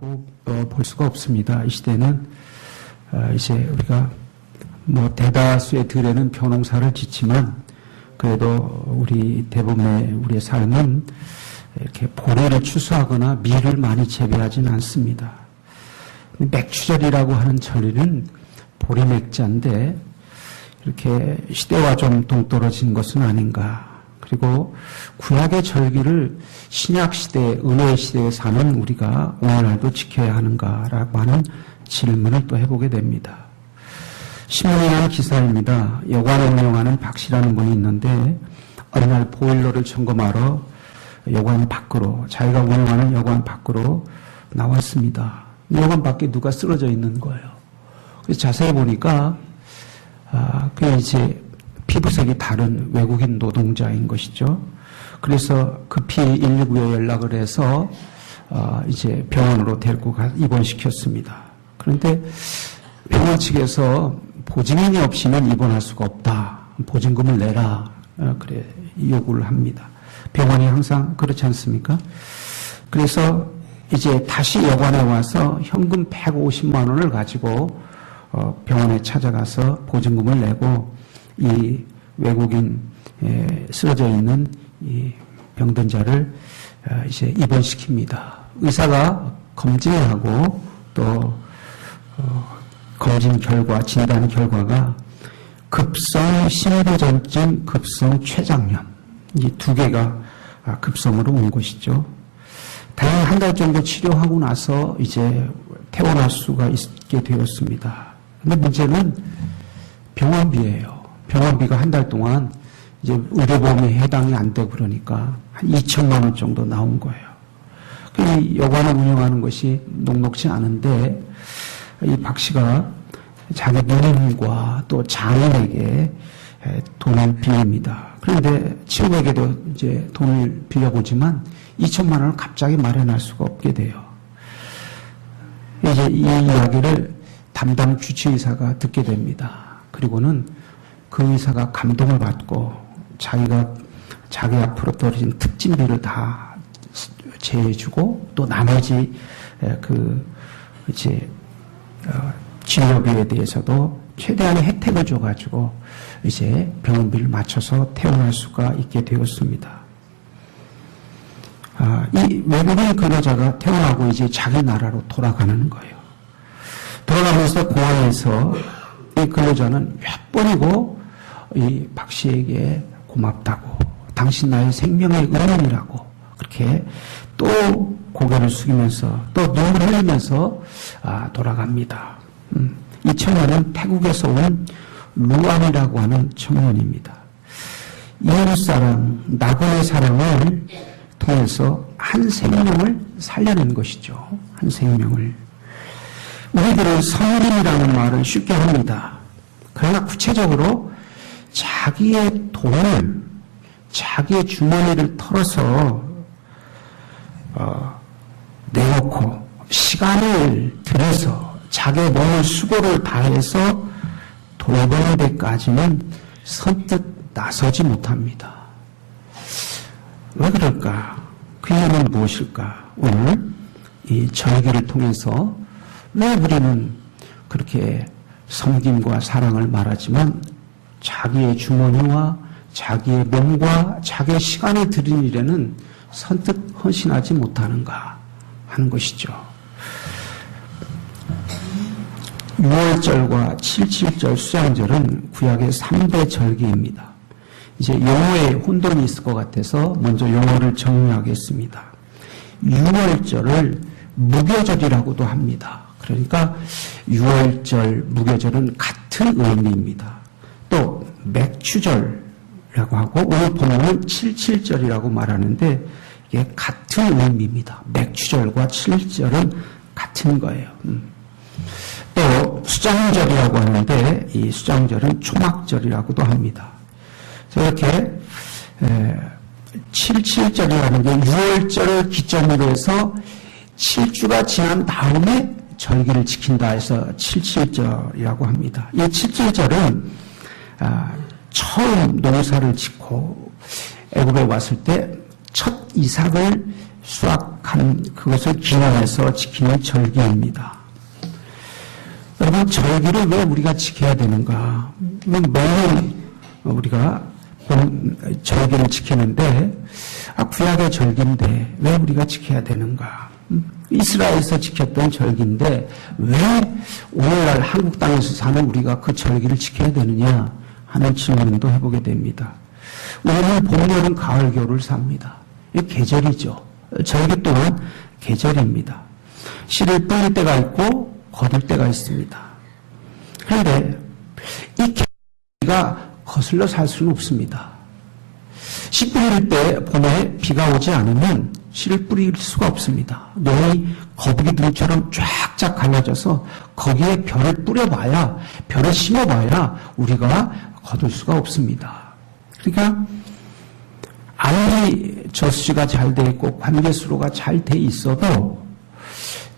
어, 볼 수가 없습니다. 이 시대는 어, 이제 우리가 뭐 대다수의 들에는 변홍사를 짓지만 그래도 우리 대부분의 우리의 삶은 이렇게 보리를 추수하거나 밀을 많이 재배하지는 않습니다. 맥추절이라고 하는 절리는 보리 맥자인데 이렇게 시대와 좀 동떨어진 것은 아닌가. 그리고 구약의 절기를 신약 시대, 은혜 시대에 사는 우리가 오늘날도 지켜야 하는가라고 하는 질문을 또 해보게 됩니다. 신문이라는 기사입니다. 여관을 운영하는 박 씨라는 분이 있는데 어느 날 보일러를 점검하러 여관 밖으로 자기가 운영하는 여관 밖으로 나왔습니다. 여관 밖에 누가 쓰러져 있는 거예요. 그래서 자세히 보니까 아, 그 이제 피부색이 다른 외국인 노동자인 것이죠. 그래서 급히 119에 연락을 해서 어, 이제 병원으로 데리고 가 입원시켰습니다. 그런데 병원 측에서 보증인이 없이는 입원할 수가 없다. 보증금을 내라. 어, 그래 요구를 합니다. 병원이 항상 그렇지 않습니까? 그래서 이제 다시 여관에 와서 현금 150만 원을 가지고 어, 병원에 찾아가서 보증금을 내고 이 외국인 쓰러져 있는 이 병든 자를 어, 이제 입원시킵니다. 의사가 검진하고 또 어, 검진 결과 진단 결과가 급성 심부전증, 급성 췌장염 이 두 개가 아, 급성으로 온 것이죠. 다행히 한 달 정도 치료하고 나서 이제 퇴원할 수가 있게 되었습니다. 근데 문제는 병원비예요. 병원비가 한 달 동안 이제 의료보험에 해당이 안 되고 그러니까 한 2천만 원 정도 나온 거예요. 그 여관을 운영하는 것이 녹록지 않은데 이 박 씨가 자기 누님과 또 장인에게 돈을 빌립니다. 그런데 친구에게도 이제 돈을 빌려보지만 2천만 원을 갑자기 마련할 수가 없게 돼요. 이제 이 이야기를 담당 주치의사가 듣게 됩니다. 그리고는 그 의사가 감동을 받고 자기가 자기 앞으로 떨어진 특진비를 다 제해주고 또 나머지 그 이제 어, 진료비에 대해서도 최대한의 혜택을 줘가지고 이제 병원비를 맞춰서 퇴원할 수가 있게 되었습니다. 아, 이 외국인 근로자가 태어나고 이제 자기 나라로 돌아가는 거예요. 돌아가면서 공항에서 이 근로자는 몇 번이고 이 박 씨에게 고맙다고 당신 나의 생명의 은인이라고 그렇게 또 고개를 숙이면서 또 눈물 흘리면서 아, 돌아갑니다. 음, 이 청년은 태국에서 온 루안이라고 하는 청년입니다. 이웃 사랑, 나군의 사랑을 통해서 한 생명을 살려낸 것이죠. 한 생명을. 우리들은 성림이라는 말을 쉽게 합니다. 그러나 구체적으로 자기의 돈을 자기의 주머니를 털어서 어, 내놓고 시간을 들여서 자기의 몸을 수고를 다해서 돌보는 데까지는 선뜻 나서지 못합니다. 왜 그럴까? 그 이유는 무엇일까? 오늘 이 절기를 통해서 왜 우리는 그렇게 섬김과 사랑을 말하지만 자기의 주머니와 자기의 몸과 자기의 시간을 들인 일에는 선뜻 헌신하지 못하는가 하는 것이죠. 6월절과 77절 수양절은 구약의 3대 절기입니다. 이제 용어에 혼돈이 있을 것 같아서 먼저 용어를 정리하겠습니다. 6월절을 무교절이라고도 합니다. 그러니까 6월절, 무교절은 같은 의미입니다. 또 맥추절이라고 하고 오늘 본문은 77절이라고 말하는데 이게 같은 의미입니다. 맥추절과 7절은 같은 거예요. 음. 또 수장절이라고 하는데 이 수장절은 초막절이라고도 합니다. 이렇게 77절이라는 게 6월절을 기점으로 해서 7주가 지난 다음에 절기를 지킨다 해서 77절이라고 합니다. 이 77절은 아, 처음 농사를 짓고 애굽에 왔을 때 첫 이삭을 수확한 그것을 기념해서 지키는 절기입니다. 여러분 절기를 왜 우리가 지켜야 되는가? 매년 우리가 절기를 지키는데 아, 구약의 절기인데 왜 우리가 지켜야 되는가? 이스라엘에서 지켰던 절기인데 왜 오늘날 한국 땅에서 사는 우리가 그 절기를 지켜야 되느냐 하는 질문도 해보게 됩니다. 우리는 봄, 여름, 가을, 겨울을 삽니다. 이 계절이죠. 절기 또한 계절입니다. 씨를 뿌릴 때가 있고 거둘 때가 있습니다. 그런데 이 계절가 거슬러 살 수는 없습니다. 씨 뿌릴 때 봄에 비가 오지 않으면 씨를 뿌릴 수가 없습니다. 논이 거북이들처럼 쫙쫙 갈라져서 거기에 별을 뿌려봐야, 별을 심어봐야 우리가 거둘 수가 없습니다. 그러니까 아무리 저수지가 잘 돼 있고 관계수로가 잘 돼 있어도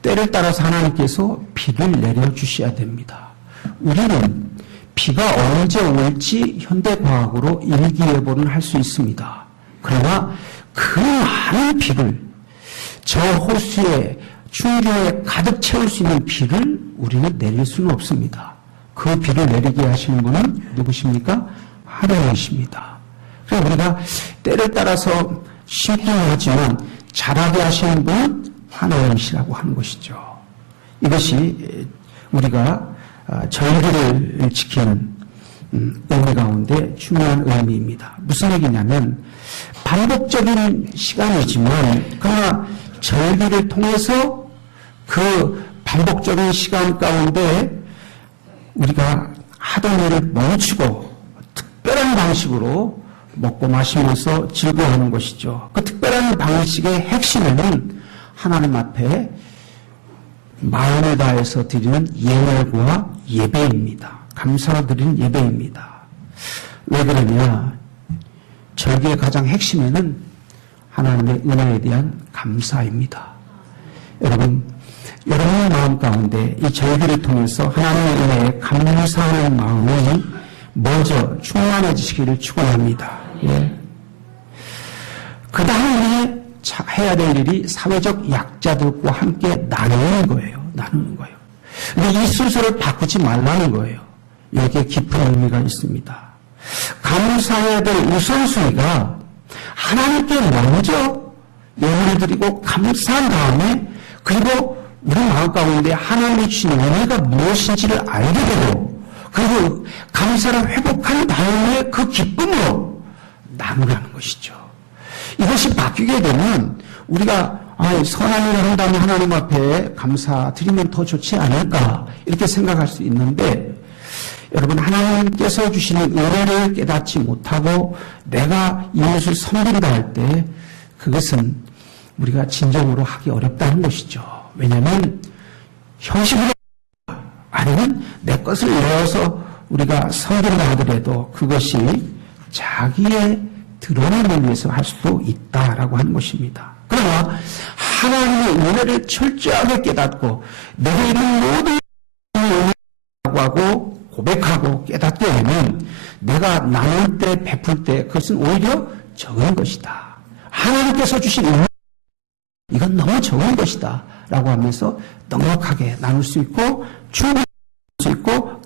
때를 따라서 하나님께서 비를 내려주셔야 됩니다. 우리는 비가 언제 올지 현대과학으로 일기예보는 할 수 있습니다. 그러나 그 많은 비를 저 호수에 충주에 가득 채울 수 있는 비를 우리는 내릴 수는 없습니다. 그 비를 내리게 하시는 분은 누구십니까? 하나님이십니다. 그래서 우리가 때를 따라서 심긴 하지만 자라게 하시는 분은 하나님이시라고 하는 것이죠. 이것이 우리가 아, 절기를 지키는 음, 의미 가운데 중요한 의미입니다. 무슨 얘기냐면 반복적인 시간이지만 그러나 절기를 통해서 그 반복적인 시간 가운데 우리가 하던 일을 멈추고 특별한 방식으로 먹고 마시면서 즐거워하는 것이죠. 그 특별한 방식의 핵심에는 하나님 앞에 마음을 다해서 드리는 예물과 예배입니다. 감사드리는 예배입니다. 왜 그러냐? 절기의 가장 핵심에는 하나님의 은혜에 대한 감사입니다. 여러분, 여러분의 마음 가운데 이 절기를 통해서 하나님의 은혜에 감사하는 마음이 먼저 충만해지시기를 축원합니다. 예. 그 다음에 해야 될 일이 사회적 약자들과 함께 나누는 거예요. 나누는 거예요. 근데 이 순서를 바꾸지 말라는 거예요. 여기에 깊은 의미가 있습니다. 감사해야 될 우선순위가 하나님께 먼저 예물을 드리고 감사한 다음에 그리고 우리 마음 가운데 하나님이 주신 은혜가 무엇인지를 알게 되고 그리고 감사를 회복한 다음에 그 기쁨으로 나누라는 것이죠. 이것이 바뀌게 되면 우리가 아, 선한 일을 한다면 하나님 앞에 감사드리면 더 좋지 않을까 이렇게 생각할 수 있는데 여러분 하나님께서 주시는 은혜를 깨닫지 못하고 내가 이것을 섬긴다 할 때 그것은 우리가 진정으로 하기 어렵다는 것이죠. 왜냐하면 형식으로 아니면 내 것을 내어서 우리가 섬긴다 하더라도 그것이 자기의 드러남을 위해서 할 수도 있다라고 하는 것입니다. 그러나 하나님의 은혜를 철저하게 깨닫고 내가 이런 모든 은혜라고 하고 고백하고 깨닫게 되면 내가 나눌 때 베풀 때 그것은 오히려 적은 것이다. 하나님께서 주신 은혜 이건 너무 적은 것이다. 라고 하면서 넉넉하게 나눌 수 있고 충분히 수 있고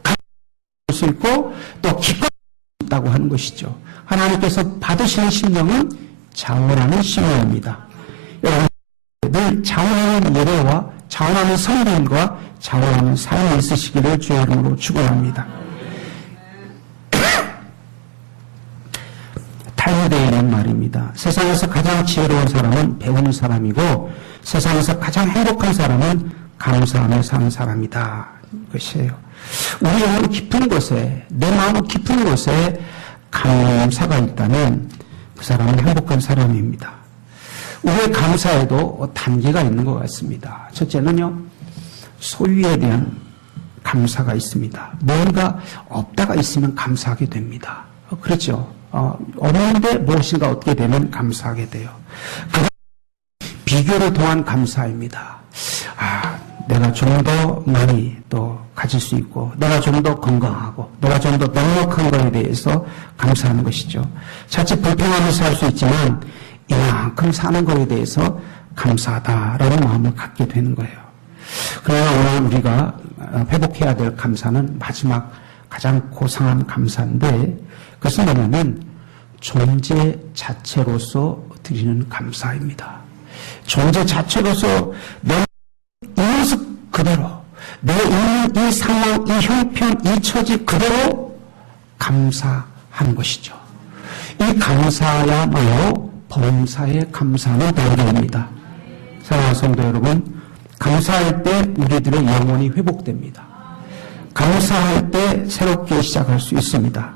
수 있고 또 기껏 있다고 하는 것이죠. 하나님께서 받으시는 심령은 자원하는 심령입니다. 여러분 늘 자원하는 예배와 자원하는 성령과 자원하는 삶이 있으시기를 주의 이름으로 축원합니다. 탈무대에는 말입니다. 세상에서 가장 지혜로운 사람은 배우는 사람이고 세상에서 가장 행복한 사람은 감사하며 사는 사람이다. 것이에요. 우리 영혼 깊은 곳에 내 마음 깊은 곳에 감사가 있다면 그 사람은 행복한 사람입니다. 우리의 감사에도 단계가 있는 것 같습니다. 첫째는요, 소유에 대한 감사가 있습니다. 뭔가 없다가 있으면 감사하게 됩니다. 어, 그렇죠. 어, 없는데 무엇인가 얻게 되면 감사하게 돼요. 비교를 통한 감사입니다. 아, 내가 좀 더 많이 또 가질 수 있고, 내가 좀 더 건강하고, 내가 좀 더 넉넉한 것에 대해서 감사하는 것이죠. 자칫 불평하면서 살수 있지만, 이만큼 사는 것에 대해서 감사하다라는 마음을 갖게 되는 거예요. 그러나 오늘 우리가 회복해야 될 감사는 마지막 가장 고상한 감사인데 그것은 뭐냐면 존재 자체로서 드리는 감사입니다. 존재 자체로서 내 모습 그대로 내 있는 이 상황, 이 형편, 이 처지 그대로 감사하는 것이죠. 이 감사야말로 범사의 감사는 단계입니다. 사랑하는 성도 여러분, 감사할 때 우리들의 영혼이 회복됩니다. 감사할 때 새롭게 시작할 수 있습니다.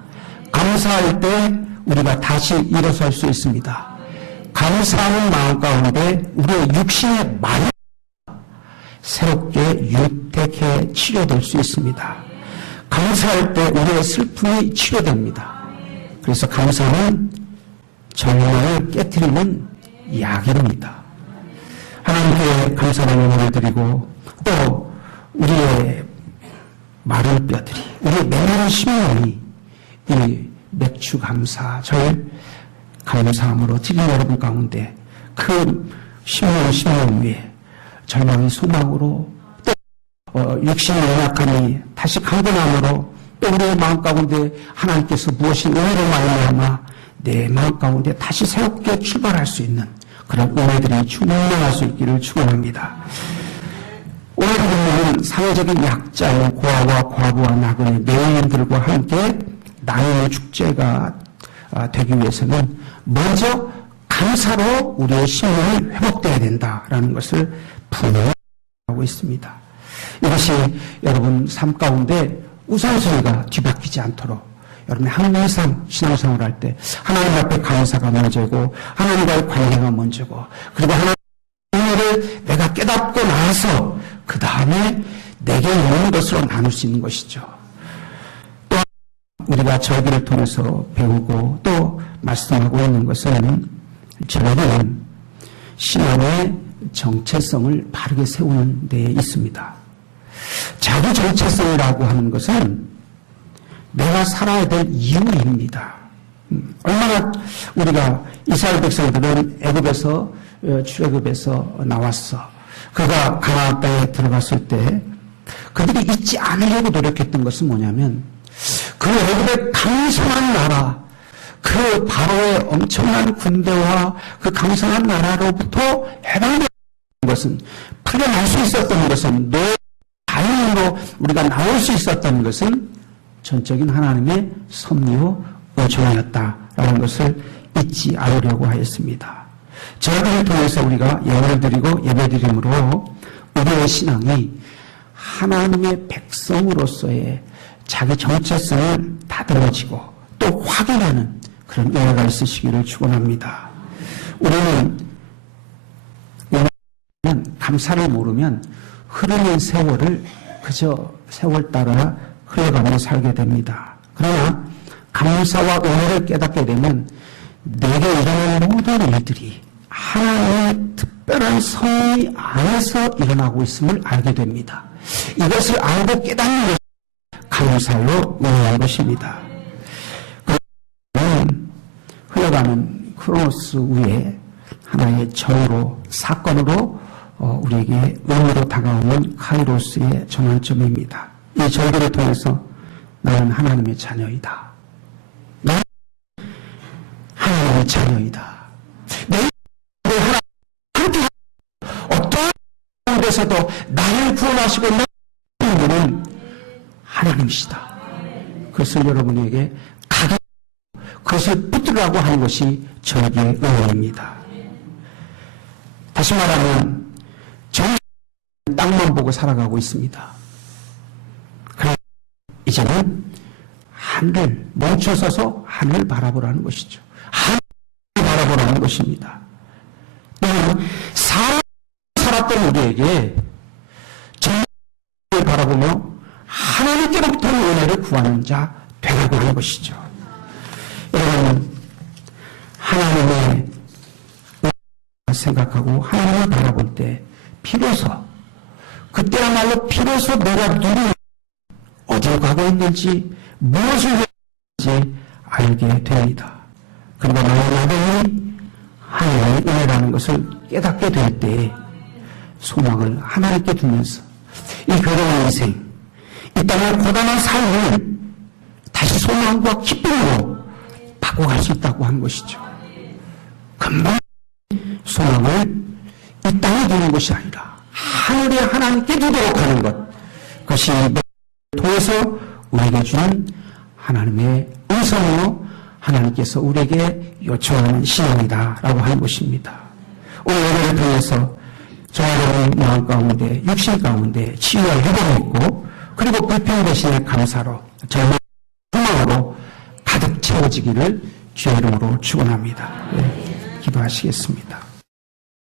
감사할 때 우리가 다시 일어설 수 있습니다. 감사하는 마음 가운데 우리의 육신의 마음 새롭게 유택해 치료될 수 있습니다. 감사할 때 우리의 슬픔이 치료됩니다. 그래서 감사는 정말 깨뜨리는 약입니다. 하나님께 영혼을 드리고 또 우리의 마른 뼈들이 우리의 메마른 심령이 이 맥주 감사 절 감사함으로 드린 여러분 가운데 그 심령 심령 위에 절망의 소망으로 또 어, 육신의 연약함이 다시 강건함으로 또 우리의 마음 가운데 하나님께서 무엇이 은혜로 말미암아 내 마음 가운데 다시 새롭게 출발할 수 있는 그런 은혜들이 충만할 수 있기를 축원합니다. 오늘 본문은 사회적인 약자의 고아와 과부와 나그네 매인들과 함께 나의 축제가 아, 되기 위해서는 먼저 감사로 우리의 심령이 회복되어야 된다라는 것을 분명하고 있습니다. 이것이 여러분 삶 가운데 우선순위가 뒤바뀌지 않도록 여러분의 항상 신앙생활 할때 하나님 앞에 감사가 먼저고 하나님과의 관계가 먼저고 그리고 하나님을 내가 깨닫고 나서 그 다음에 내게 있는 것으로 나눌 수 있는 것이죠. 또 우리가 절기를 통해서 배우고 또 말씀하고 있는 것은 절기는 신앙의 정체성을 바르게 세우는 데 있습니다. 자기 정체성이라고 하는 것은 내가 살아야 될 이유입니다. 음, 얼마나 우리가 이스라엘 백성들은 애굽에서 어, 출애굽에서 나왔어. 그가 가나안 땅에 들어갔을 때 그들이 잊지 않으려고 노력했던 것은 뭐냐면 그 애굽의 강성한 나라 그 바로의 엄청난 군대와 그 강성한 나라로부터 해방되는 것은 풀려날 수 있었던 것은 노 자연으로 우리가 나올 수 있었던 것은 전적인 하나님의 섭리요 의존이었다라는 것을 잊지 않으려고 하였습니다. 저들을 통해서 우리가 예배를 드리고 예배 드림으로 우리의 신앙이 하나님의 백성으로서의 자기 정체성을 다듬어지고 또 확인하는 그런 은혜가 있으시기를 축원합니다. 우리는 감사를 모르면 흐르는 세월을 그저 세월 따라 흘러가며 살게 됩니다. 그러나 감사와 은혜를 깨닫게 되면 내게 일어나는 모든 일들이 하나님의 특별한 섭리 안에서 일어나고 있음을 알게 됩니다. 이것을 알고 깨닫는 것이 감사로 응하는 것입니다. 그는 흘러가는 크로노스 위에 하나의 저로 사건으로 어, 우리에게 의미로 다가오는 카이로스의 전환점입니다. 이 절기를 통해서 나는 하나님의 자녀이다. 나는 하나님의 자녀이다. 내 함께 어떠한 데서도 나를 구원하시고 나는 분은 하나님이시다. 그것을 여러분에게 가게 그것을 붙들라고 하는 것이 절기의 의미입니다. 다시 말하면 정 땅만 보고 살아가고 있습니다. 이제는 하늘 멈춰서서 하늘 바라보라는 것이죠. 하늘 바라보라는 것입니다. 사람 살았던 우리에게 정을 바라보며 하나님께로부터 은혜를 구하는 자 되라고 하는 것이죠. 여러분 하나님의 생각하고 하나님을 바라볼 때 비로소 그때야말로 비로소 내가 누구 어디로 가고 있는지 무엇을 했는지 알게 됩니다. 그리고 나병이 하나님 하나님의 은혜라는 것을 깨닫게 될 때 소망을 하나님께 두면서 이 괴로운 인생, 이 땅의 고단한 삶을 다시 소망과 기쁨으로 바꿔갈 수 있다고 하는 것이죠. 금방 소망을 이 땅에 두는 것이 아니라 하늘에 하나님께 두도록 하는 것. 그것이 통해서 우리에게 주는 하나님의 음성으로 하나님께서 우리에게 요청하는 신앙이다 라고 하는 것입니다. 오늘 예배를 통해서 저 여러분 마음 가운데 육신 가운데 치유와 회복이 있고 그리고 불평 대신에 감사로 젊은 소망으로 가득 채워지기를 주의 이름으로 축원합니다. 네, 기도하시겠습니다.